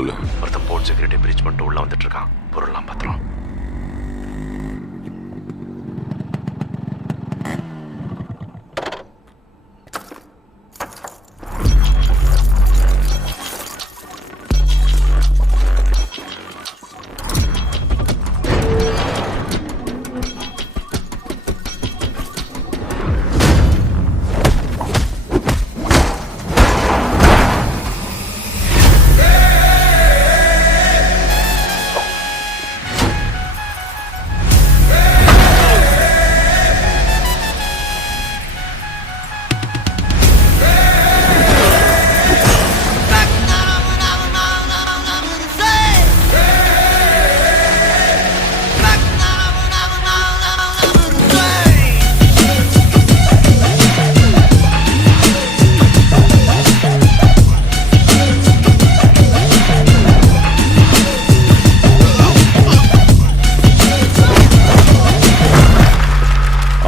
சொல்லு. ஒருத்தன் board security breach பண்ணிட்டு உள்ள வந்துட்டு இருக்கான். பொருள்லாம் பத்திரம்.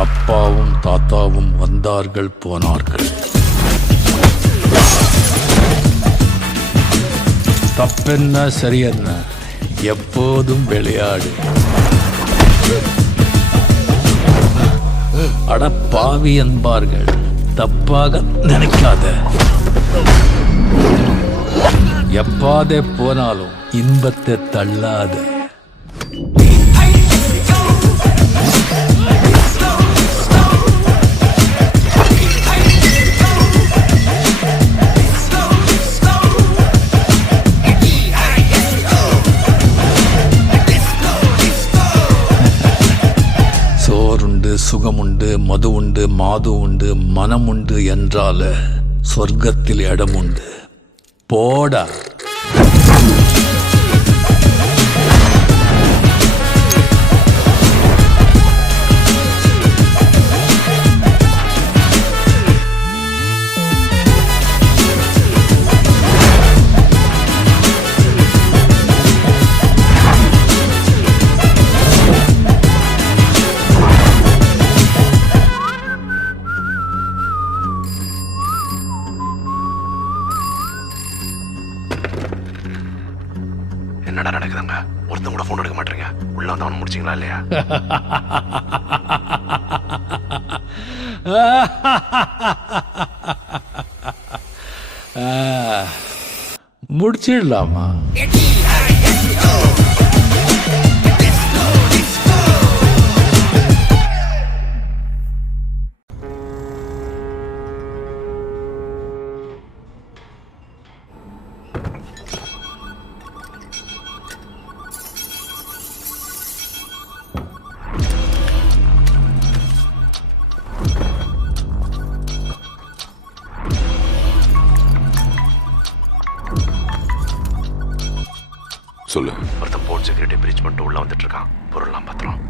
அப்பாவும் தாத்தாவும் வந்தார்கள் போனார்கள். தப்பென்ன சரியென்ன எப்போதும் விளையாடு. அட பாவி என்பார்கள், தப்பாக நினைக்காத. எப்பாதே போனாலும் இன்பத்தை தள்ளாத. சோறுண்டு, சுகமுண்டு, மது உண்டு, மாது உண்டு, மனம் உண்டு என்றால சொர்க்கத்தில் இடம் உண்டு. போடா. என்னடா நடக்குதுங்க? ஒருத்தன் கூட போன் எடுக்க மாட்டீங்க. உள்ள வந்து அவனை முடிச்சிங்களா இல்லையா? முடிச்சிடலாமா? சொல்லு. ஒருத்தன் போர்ட் செக்யூரிட்டி பிரீச் பண்ணிட்டு உள்ள வந்துட்டு இருக்கான். பொருள்லாம் பத்திரம்.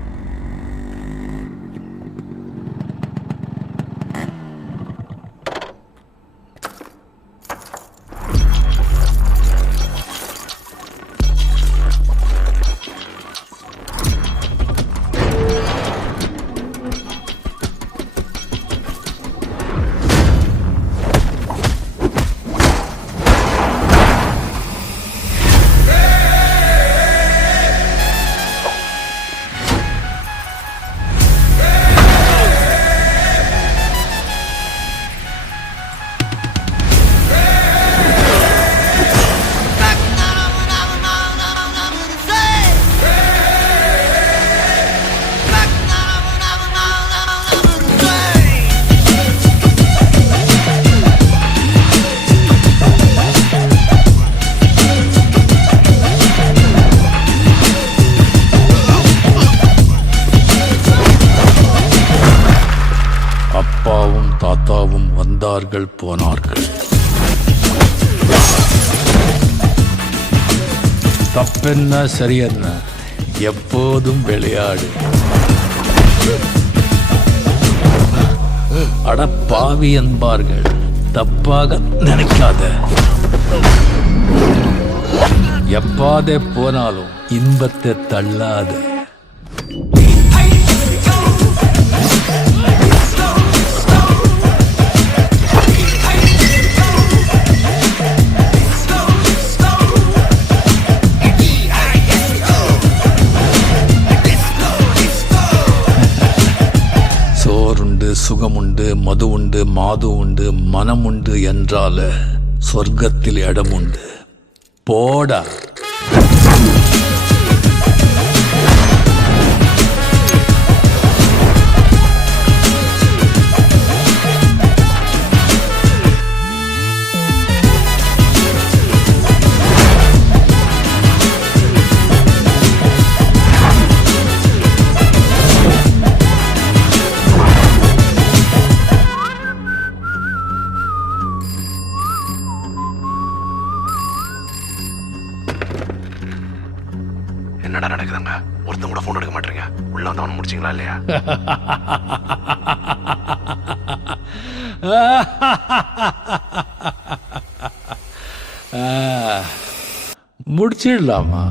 அப்பாவும் தாத்தாவும் வந்தார்கள் போனார்கள். தப்பென்ன சரியென்ன எப்போதும் விளையாடு. அட பாவி என்பார்கள், தப்பாக நினைக்காத. எப்பாதே போனாலும் இன்பத்தை தள்ளாத. மது உண்டு மாது உண்டு மனம் உண்டு என்றால சொர்க்கத்தில் இடம் உண்டு. போடா. என்னடா நடக்குதுங்க? ஒருத்தன் கூட போன் எடுக்க மாட்டீங்க. உள்ள வந்து அவனை முடிச்சிங்களா இல்லையா? முடிச்சிடலாமா?